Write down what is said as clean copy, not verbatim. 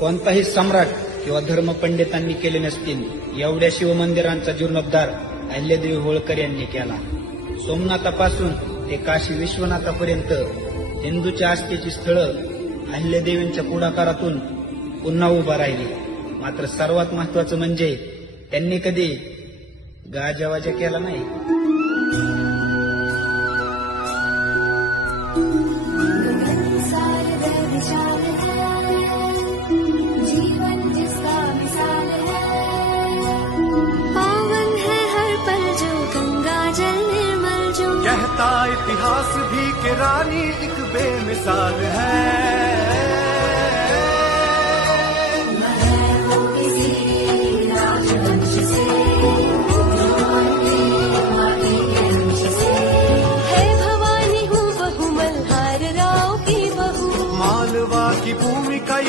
कोणताही सम्राट किंवा धर्मपंडितांनी केले नसतील एवढ्या शिवमंदिरांचा जीर्णोद्धार अहिल्यादेवी होळकर यांनी केला. सोमनाथापासून ते काशी विश्वनाथापर्यंत हिंदूच्या आस्थेची स्थळं अहिल्यादेवींच्या पुढाकारातून पुन्हा उभा राहिली. मात्र सर्वात महत्वाचं म्हणजे त्यांनी कधी गाजावाजा केला नाही. जीवन जिसका मिसाल है, पावन है हर पल जो गंगा जल निर्मल जो, कहता इतिहास भी कि रानी एक बेमिसाल है.